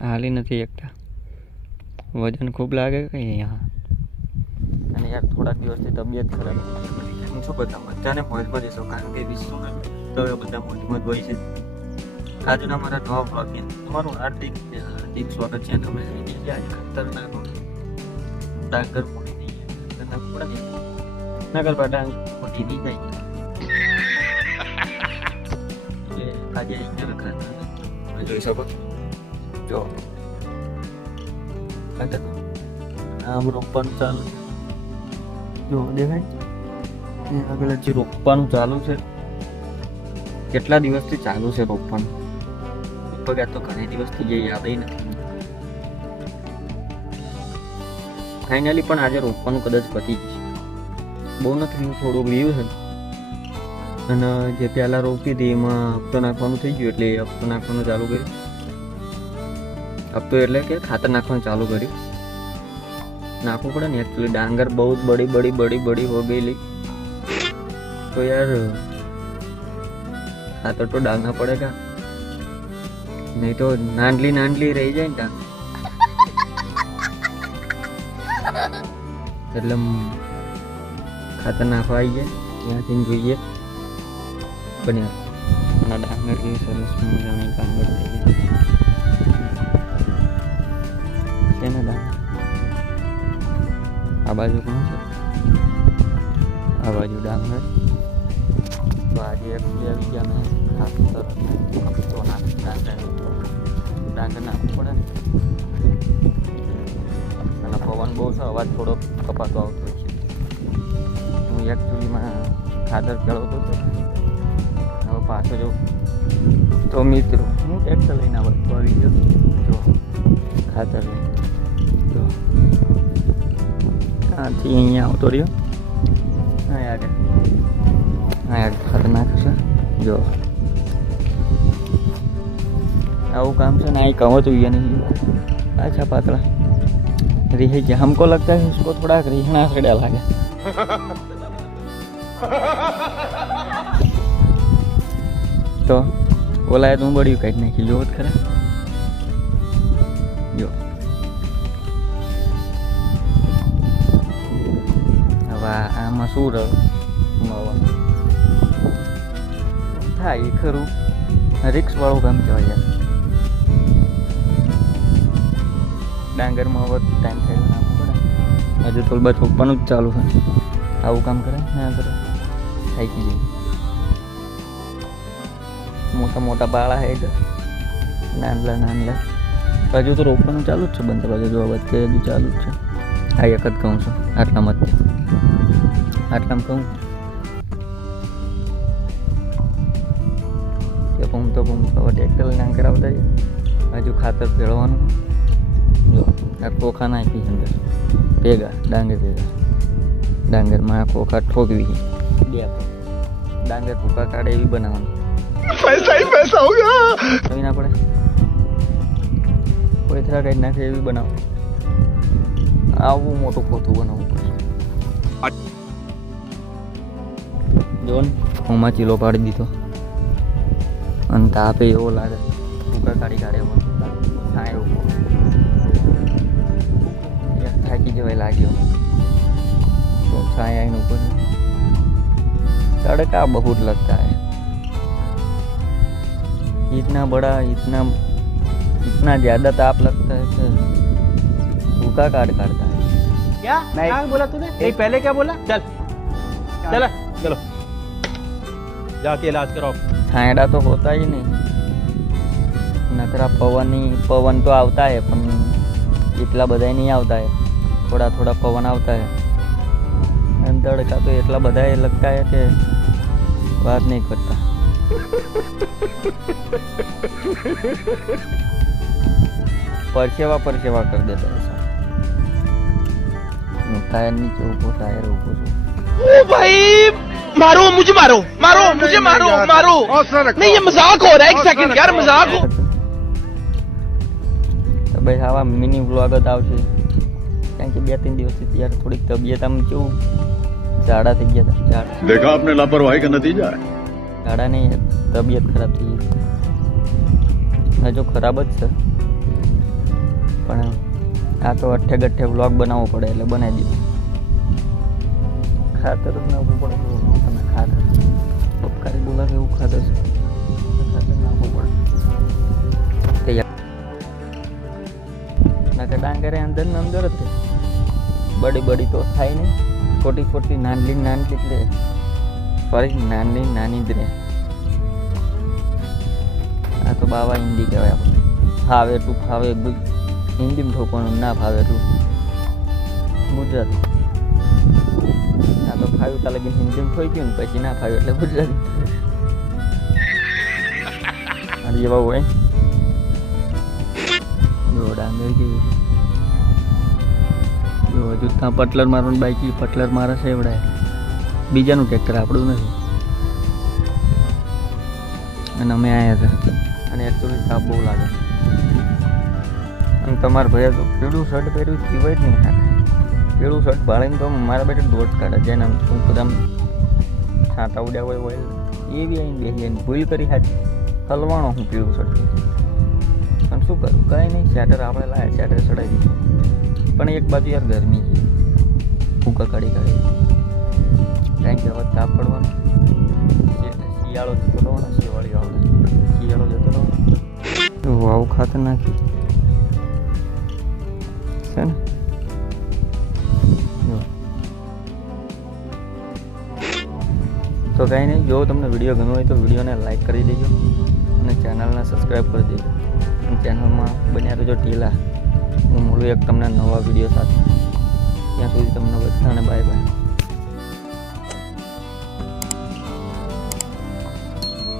હાલી નથી એકતા વજન ખૂબ લાગે કે અહીંયા? અને યાર થોડાક દિવસથી તબિયત ખરાબ. હું શું બધા બધાને મોજમાં જશો કારણ કે વિશ્વ તો બધા મોજમાં જ હોય છે. આજના મારા નવા બ્લોગની તમારું હાર્દિક હાર્દિક સ્વાગત છે. તમે ખતરનાક ડાંગર મોડી નહીં નગર પર ડાંગર મોટી નહીં જાય આજે જોઈ શકો? જો. આમ રોપવાનું ચાલુ. જો દેખાય. આગળ જે રોપવાનું ચાલુ છે. કેટલા દિવસથી ચાલુ છે રોપવાનું? પગ તો ઘણી દિવસથી જે યાદ નથી. ફાઇનલી પણ આજે રોપવાનું કદાચ પતી જશે. બહુ નથી થોડું રહ્યું છે. અને જે પહેલાં રોપી હતી એમાં હપ્તો નાખવાનું થઈ ગયું એટલે હપ્તો નાખવાનું ચાલુ કર્યું. હપ્તો એટલે કે ખાતર નાખવાનું ચાલુ કર્યું નાખવું પડે ને એકચ્યુઅલી ડાંગર બહુ જ બડી બડી બડી બડી હો ગયેલી તો યાર ખાતર તો ડાલના પડેગા નહીં તો નાનલી નાનલી રહી જાય ને ડાંગ એટલે મ, ખાતર નાખવા આવી જાય ત્યાંથી જોઈએ પણ યાર ના ડાંગર કેવી સરસ મજાની ડાંગર થઈ ગઈ આ બાજુ કોણ છે? આ બાજુ ડાંગર. તો આજે એક બે વીઘા મેં ખાતર હપ્તો નાખી ડાંગર. નાખવું પડે ને. અને પવન બહુ છે, અવાજ થોડો કપાતો આવતો છે. હું એકચ્યુઅલીમાં ખાતર ખેડવતો હતો. હવે પાછો જો તો મિત્રો, હું ટ્રેક્ટર લઈને આવી ગયો. જો, ખાતર લઈને. જો. ત્યાંથી અહીંયા આવતો રહ્યો હા યાર હા યાર ખતરનાક છે જો આવું काम से ना ही कहो तो ये नहीं अच्छा पातला रिहे क्या हमको लगता है इसको थोड़ा रिहना से डाला गया તો ઓલાએ તો હું બળ્યું કાઢી નાખી જોવો જ ખરા જો હવે આમાં શું રહ્યું થાય એ ખરું. રિક્સ વાળું કામ કહેવાય. યાર ડાંગરમાં હવે ટાઈમ થાય નાખવું પડે હજુ તો બસ રોપવાનું જ ચાલુ છે. આવું કામ કરે? ના કરે. થાકી જાય મોટા મોટા બાળા હે નાનલા નાનલા. હજુ તો રોપવાનું ચાલુ જ છે બંધ. બાજુ જોવા વચ્ચે હજુ ચાલુ જ છે. આ એક જ કહું છું. આટલામાં જ આટલામાં કહું. કે પમતો પમતો હવે ટ્રેક્ટર લઈને આંકડા બધા હજુ ખાતર ફેરવવાનું જો, આ ખોખા નાખી અંદર. ભેગા, ડાંગર ભેગા. ડાંગરમાં આ ખોખા ઠોકવી. બે ડાંગર ભૂકા કાઢે એવી બનાવવાનું. પૈસા હી પૈસા હોગા કોઈ થરા કાઢી નાખે એવી બનાવો આવું મોટું ખોથું બનાવવું પડશે. જોન હોમાં ચીલો પાડી દીધો. અને તાપે એવો લાગે ભૂકા કાઢી કાઢે એવો. હા, એવો. થાકી જવાય લાગ્યો. તો છાંય આવીને ઉપર તડકા બહુ જ લગતા હે ઇતના બડા ઇતના ઇતના જ્યાદા તાપ લગતા હે भूखा काट काटता है क्या क्या बोला तूने नहीं पहले क्या बोला चल चल चलो जाके इलाज कराओ छायड़ा तो होता ही नहीं नकरा पवन ही पवन तो आता है पण इतना બધા नहीं आता है थोड़ा थोड़ा पवन आता है અને તડકા તો એટલા બધા એ लगता है કે વાત નહીં કરતા પરસેવા પરસેવા કરી દેતા है सब હું ટાયર નીચે ઊભો ટાયર ઊભો છું ओ भाई मारो मुझे मारो मारो मुझे मारो मारो नहीं ये मजाक हो रहा है एक सेकंड यार मजाक हो તો ભાઈ આવા મિની વ્લોગ જ આવશે કારણ કે બે ત્રણ દિવસથી ત્યારે થોડીક તબિયત આમ કેવું ઝાડા થઈ ગયા હતા ઝાડા देखा आपने लापरवाही का नतीजा है ઝાડા નહીં તબિયત ખરાબ થઈ ગઈ હજુ ખરાબ જ છે પણ આ તો અઠ્ઠે ગઠ્ઠે બ્લોગ બનાવવો પડે એટલે બનાવી દીધું ખાતર જ નાખવું પડે તો તમે ખાતર, ઉપકારી બોલાવે એવું ખાતર છે. ખાતર નાખવું પડે. નકર ડાંગરે અંદર ને અંદર જ બડી બડી તો થાય નહીં. ખોટી ખોટી નાની નાનલી રહે ફરી નાની નાની જ રહે. આ તો બાવા હિન્દી કહેવાય આપણે. ફાવે એટલું ફાવે હિન્દીમાં ઠોકવાનું ના ફાવે એટલું. ગુજરાતી. તો ફાવ્યું તાલે કે હિન્દીમાં થઈ ગયું ને પછી ના ફાવ્યું એટલે ગુજરાતી અરે જેવા હોય. જો ડાંગર કેવી જો હજુ ત્યાં પટલર મારવાનું બાઈક પટલર મારે છે એવડાય. બીજાનું ટ્રેક્ટર આપણું નથી. અને અમે આવ્યા હતા. અને એકચ્યુઅલી તાપ બહુ લાગે. અને તમારા ભાઈએ તો પીળું શર્ટ પહેર્યું, સિવાય જ નહીં. નાખે પીળું શર્ટ ભાળીને તો મારા બેટા દોટ કાઢે, જેને આમ કદામ છાંટા ઉડ્યા હોય હોય, એ બી આવીને બેસી જાય ભૂલ કરી હાજી હલવાણો હું પીળું શર્ટ પણ શું કરું? કાંઈ નહીં શેટર આપણે લાયા શેટર ચડાવી દીધું. પણ એક બાજુ યાર ગરમી છે. ફૂકા કાઢી કાઢી. કારણ કે હવે તાપ પડવાનો. શિયાળો જતો રહો ને શિયાળી આવે શિયાળો જતો રહો આવું ખાતર નાખ્યું છે ને? તો કાંઈ નહીં, જો તમને વીડિયો ગમ્યો હોય તો વિડીયોને લાઇક કરી દેજો અને ચેનલને સબસ્ક્રાઈબ કરી દેજો. અને ચેનલમાં બન્યા રહેજો ટીલા. હું મળું એક તમને નવા વીડિયો સાથે. ત્યાં સુધી તમને બધાને બાય બાય.